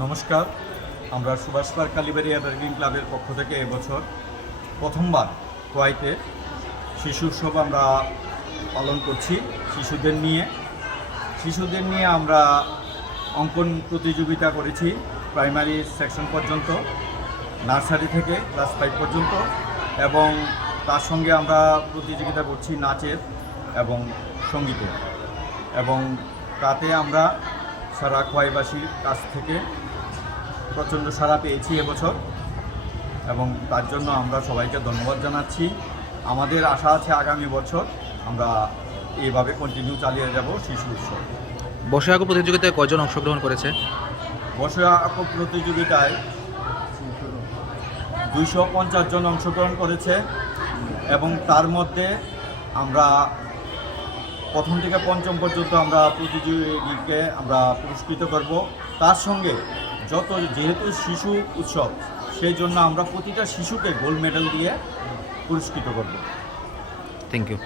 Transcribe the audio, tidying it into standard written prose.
নমস্কার। আমরা সুভাষ পার্ক কালীবাড়ি এভারগ্রিন ক্লাবের পক্ষ থেকে এবছর প্রথমবার খোয়াইতে শিশু উৎসব আমরা পালন করছি। শিশুদের নিয়ে আমরা অঙ্কন প্রতিযোগিতা করেছি প্রাইমারি সেকশন পর্যন্ত, নার্সারি থেকে ক্লাস 5 পর্যন্ত, এবং তার সঙ্গে আমরা প্রতিযোগিতা করছি নাচের এবং সঙ্গীতের, এবং তাতে আমরা সারা খোয়াইবাসীর কাছ থেকে প্রচণ্ড সাড়া পেয়েছি এবছর, এবং তার জন্য আমরা সবাইকে ধন্যবাদ জানাচ্ছি। আমাদের আশা আছে আগামী বছর আমরা এইভাবে কন্টিনিউ চালিয়ে যাব শিশু উৎসব। বসে আঁকো প্রতিযোগিতায় কয়জন অংশগ্রহণ করেছে? বসে আঁকো প্রতিযোগিতায় 250 জন অংশগ্রহণ করেছে, এবং তার মধ্যে আমরা প্রথম থেকে পঞ্চম পর্যন্ত আমরা প্রতিযোগীকে আমরা পুরস্কৃত করব। তার সঙ্গে যেহেতু শিশু উৎসব, সেই জন্য আমরা প্রতিটা শিশুকে গোল্ড মেডেল দিয়ে পুরস্কৃত করব। Thank you.